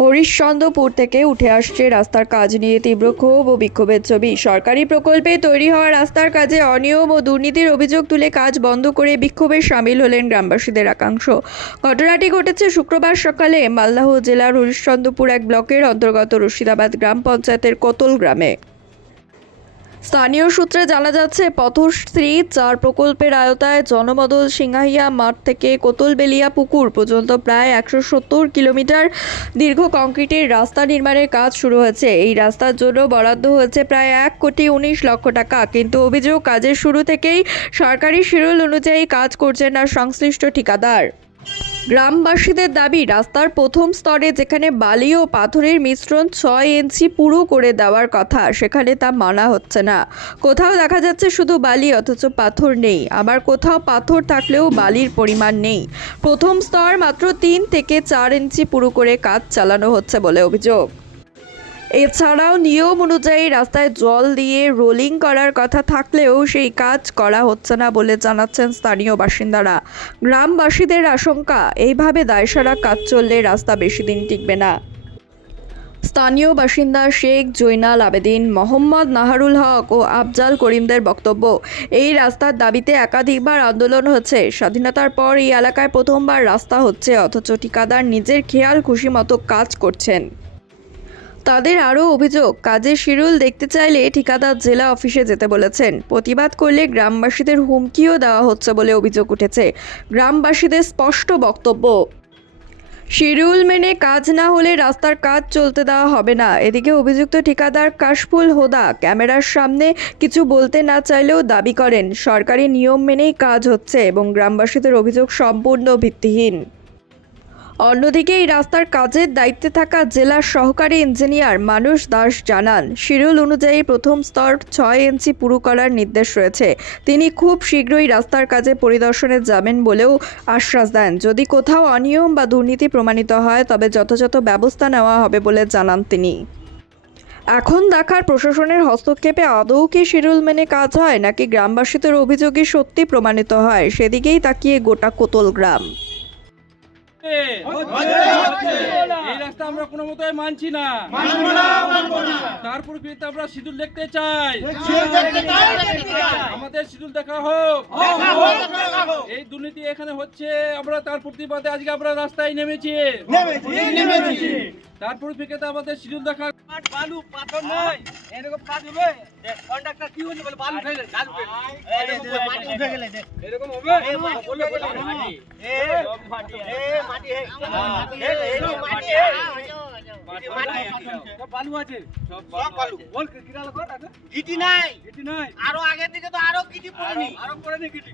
হরিশ্চন্দ্রপুর থেকে উঠে আসছে রাস্তার কাজ নিয়ে তীব্র ক্ষোভ ও বিক্ষোভের ছবি। সরকারি প্রকল্পে তৈরি হওয়া রাস্তার কাজে অনিয়ম ও দুর্নীতির অভিযোগ তুলে কাজ বন্ধ করে বিক্ষোভে সামিল হলেন গ্রামবাসীদের একাংশ। ঘটনাটি ঘটেছে শুক্রবার সকালে মালদহ জেলার হরিশ্চন্দ্রপুর এক ব্লকের অন্তর্গত রশিদাবাদ গ্রাম পঞ্চায়েতের কোতল গ্রামে। স্থানীয় সূত্রে জানা যাচ্ছে, পথশ্রী 4 প্রকল্পের আওতায় জনমদল সিংহাইয়া মাঠ থেকে কোতলবেলিয়া পুকুর পর্যন্ত প্রায় 170 কিলোমিটার দীর্ঘ কংক্রিটের রাস্তা নির্মাণের কাজ শুরু হয়েছে। এই রাস্তার জন্য বরাদ্দ হয়েছে প্রায় 1,19,00,000 টাকা, কিন্তু অভিযোগ কাজের শুরু থেকেই সরকারি শিডিউল অনুযায়ী কাজ করছেন না সংশ্লিষ্ট ঠিকাদার। গ্রামবাসীদের দাবি, রাস্তার প্রথম স্তরে যেখানে বালি ও পাথরের মিশ্রণ 6 ইঞ্চি পুরু করে দেওয়ার কথা, সেখানে তা মানা হচ্ছে না। কোথাও দেখা যাচ্ছে শুধু বালি অথচ পাথর নেই, আবার কোথাও পাথর থাকলেও বালির পরিমাণ নেই। প্রথম স্তর মাত্র 3 থেকে 4 ইঞ্চি পুরু করে কাজ চালানো হচ্ছে বলে অভিযোগ। এছাড়াও নিয়ম অনুযায়ী রাস্তায় জল দিয়ে রোলিং করার কথা থাকলেও সেই কাজ করা হচ্ছে না বলে জানাচ্ছেন স্থানীয় বাসিন্দারা। গ্রামবাসীদের আশঙ্কা, এইভাবে দায়সারা কাজ চললে রাস্তা বেশি দিন টিকবে না। স্থানীয় বাসিন্দা শেখ জৈনাল আবেদিন, মোহাম্মদ নাহারুল হক ও আফজাল করিমদের বক্তব্য, এই রাস্তার দাবিতে একাধিকবার আন্দোলন হচ্ছে। স্বাধীনতার পর এই এলাকায় প্রথমবার রাস্তা হচ্ছে, অথচ ঠিকাদার নিজের খেয়াল খুশি মতো কাজ করছেন। তাদের আরও অভিযোগ, কাজের শিডিউল দেখতে চাইলে ঠিকাদার জেলা অফিসে যেতে বলেছেন। প্রতিবাদ করলে গ্রামবাসীদের হুমকিও দেওয়া হচ্ছে বলে অভিযোগ উঠেছে। গ্রামবাসীদের স্পষ্ট বক্তব্য, শিডিউল মেনে কাজ না হলে রাস্তার কাজ চলতে দেওয়া হবে না। এদিকে অভিযুক্ত ঠিকাদার কাশফুল হোদা ক্যামেরার সামনে কিছু বলতে না চাইলেও দাবি করেন সরকারি নিয়ম মেনেই কাজ হচ্ছে এবং গ্রামবাসীদের অভিযোগ সম্পূর্ণ ভিত্তিহীন। অন্যদিকে এই রাস্তার কাজের দায়িত্বে থাকা জেলার সহকারী ইঞ্জিনিয়ার মানুষ দাস জানান, শিডিউল অনুযায়ী প্রথম স্তর 6 ইঞ্চি পুরু করার নির্দেশ রয়েছে। তিনি খুব শীঘ্রই রাস্তার কাজে পরিদর্শনে যাবেন বলেও আশ্বাস দেন। যদি কোথাও অনিয়ম বা দুর্নীতি প্রমাণিত হয় তবে যথাযথ ব্যবস্থা নেওয়া হবে বলে জানান তিনি। এখন দেখার প্রশাসনের হস্তক্ষেপে আদৌ কি শিডিউল মেনে কাজ হয় নাকি গ্রামবাসীদের অভিযোগই সত্যি প্রমাণিত হয়, সেদিকেই তাকিয়ে গোটা কোতল গ্রাম। এই রাস্তা আমরা কোনো মতোই মানছি না, তারপর আমরা শিডিউল দেখতে চাই, আমাদের শিডিউল দেখা হোক। এই দুর্নীতি এখানে হচ্ছে, আমরা তার প্রতিবাদে আজকে আমরা রাস্তায় নেমেছি। তার পরিপ্রেক্ষিতে আমাদের শিডিউল দেখা। বালু পাথর নয়, এরকম কাজ হবে। কন্ট্রাক্টর কি হচ্ছে বলে বালু ফেলে কাজ হবে, মাটি উঠে গেলে এরকম হবে। বলে বলে মাটি মাটি মাটি সব বালু আছে, সব বালু বল কিরা লোক আছে, গিটি নাই, গিটি নাই। আরো আগের দিকে তো আরো গিটি পড়েনি, আরো পড়েনি গিটি।